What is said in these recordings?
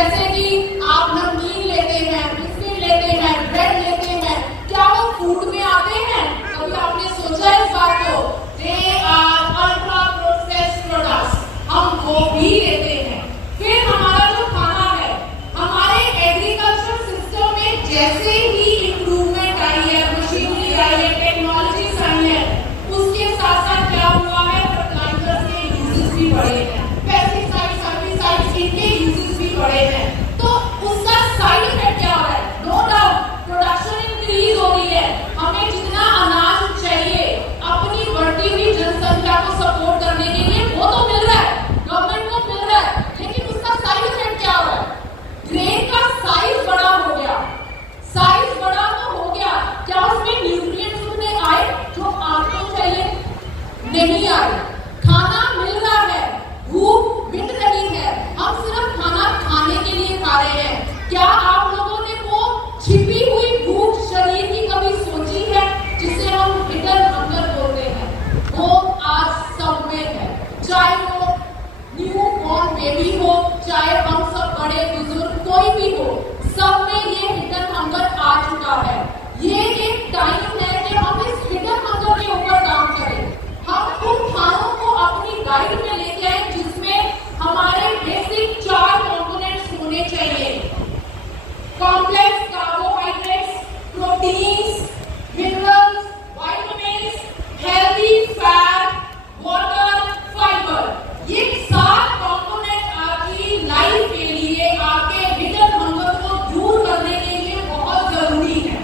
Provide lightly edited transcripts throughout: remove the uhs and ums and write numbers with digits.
जैसे कि आप नमकीन लेते हैं, बिस्किट लेते हैं, ब्रेड लेते हैं, क्या वो फूड में आते हैं? कभी आपने सोचा इस बात को? They are ultra processed products, हम वो भी लेते हैं। फिर हमारा जो खाना है, हमारे एग्रीकल्चर सिस्टम में जैसे ही इम्प्रूवमेंट आई है, मशीनरी आई है, टेक्नोलॉजीज आई है, उसके साथ साथ क्या हुआ है, फर्टिलाइजर्स के यूजेस भी बढ़े हैं, पेस्टिसाइड्स, हर्बिसाइड्स, इनके यूजेस भी बढ़े हैं। तो उसका साइड इफेक्ट क्या हो रहा है? नो डाउट प्रोडक्शन इंक्रीज हो रही है, हमें जितना अनाज चाहिए अपनी बढ़ती हुई जनसंख्या को सपोर्ट करने के लिए वो तो मिल रहा है, गवर्नमेंट को मिल रहा है, लेकिन उसका साइड इफेक्ट क्या हो रहा है? ग्रेन का साइज बड़ा हो गया। साइज बड़ा तो हो गया, क्या उसमें न्यूट्रिएंट्स उतने आए जो आपको चाहिए? नहीं आए। खाना मिल रहा है, भूख मिट रही है, हम सिर्फ खाना खाने के लिए खा रहे हैं। क्या आप लोगों ने वो छिपी हुई भूख शरीर की कभी सोची है, जिसे हम हिडन हंगर बोलते हैं? वो आज सब में है, चाहे वो न्यू बॉर्न बेबी हो, चाहे हम सब बड़े बुजुर्ग कोई भी हो, सब में ये हिडन हंगर आ चुका है। ये एक टाइम है कि हम इस हिडन हंगर के ऊपर काम करें। हम उन खानों को अपनी डाइट में लेके आए जिसमें हमारे बेसिक 4 कंपोनेंट्स होने चाहिए। Complex carbohydrates, proteins, minerals, vitamins, healthy fat, water, fibre. ये 7 कंपोनेंट आपकी लाइफ के लिए, आपके हिडन हंगर को दूर करने के लिए बहुत जरूरी है।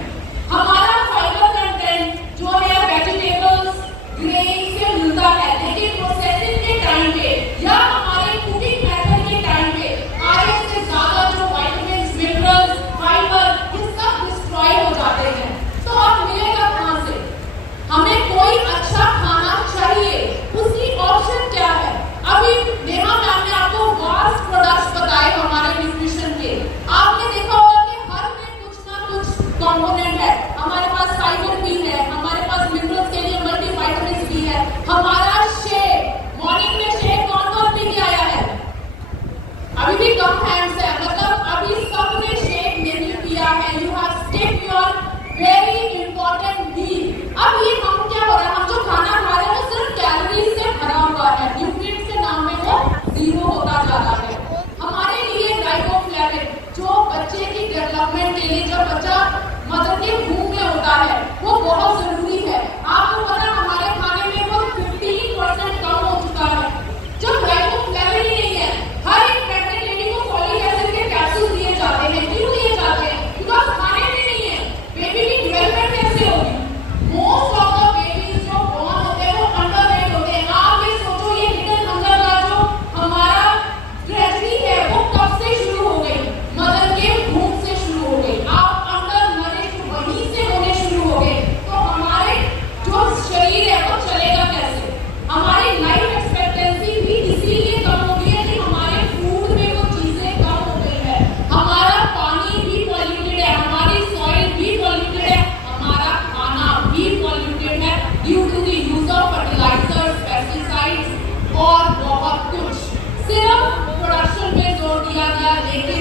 हमारा फाइबर कंटेंट जो है वेजिटेबल्स, ग्रेन से मिलता है, लेकिन प्रोसेसिंग के टाइम पे या हमारे कुकिंग मेथड के टाइम पे आधे से ज्यादा जो विटामिन्स, मिनरल्स, फाइबर, ये सब डिस्ट्रॉय हो जाते हैं। तो अब मिलेगा कहां से? हमें कोई अच्छा खाना चाहिए, उसकी ऑप्शन क्या है? अभी नेहा मैम ने आपको वास्ट प्रोडक्ट्स बताए हमारे न्यूट्रिशन के। आपने देखा होगा कि हर में कुछ ना कुछ कंपोनेंट है। हमारे पास फाइबर भी है, हमारे पास मिनरल्स के लिए मल्टीविटामिन्स भी है। हमारा शेक, मॉर्निंग में शेक कौन कौन पी के आया है? अभी भी कम हैंड्स है, मतलब अभी सबने शेक नहीं पिया है। You have skipped your very important meal. अब ये हम क्या हो रहा है, हम जो खाना खा रहे हैं वो सिर्फ कैलोरीज से भरा हुआ है, न्यूट्रिएंट्स के नाम में वो जीरो होता जा रहा है। हमारे लिए राइबोफ्लेविन जो बच्चे की डेवलपमेंट के लिए, जब बच्चा मदर के भूख में होता है, वो बहुत जरूरी है। आपको पता हमारे खाने में वो 15% कम हो चुका है। जब राइबोफ्लेविन ही नहीं है, हर एक प्रेग्नेंट लेडी को फॉलिक एसिड के कैप्सूल दिए जाते हैं। क्यों दिए जाते हैं? बिकॉज खाने में नहीं है। बेबी की डेवलपमेंट कैसे होगी? मोस्ट ऑफ द बेबीज जो बॉर्न होते हैं वो अंडरवेट होते हैं। आप ये सोचो, ये हिडन हंगर का जो हमारा ट्रेजेडी है वो कब से शुरू हो गई? मदर के भूख से शुरू हो गई। आप अंडर नरिश्ड वहीं से होने शुरू हो गए। तो हमारे जो शरीर है वो चलेगा कैसे? हमारी लाइफ एक्सपेक्टेंसी भी इसीलिए कम हो गई है कि हमारे फूड में वो चीजें कम हो गई है। हमारा पानी भी पॉल्यूटेड है, हमारी सॉइल भी पॉल्यूटेड है, हमारा खाना भी पॉल्यूटेड है due to the use of fertilisers, pesticides और बहुत कुछ। सिर्फ प्रोडक्शन पे जोर दिया गया, लेकिन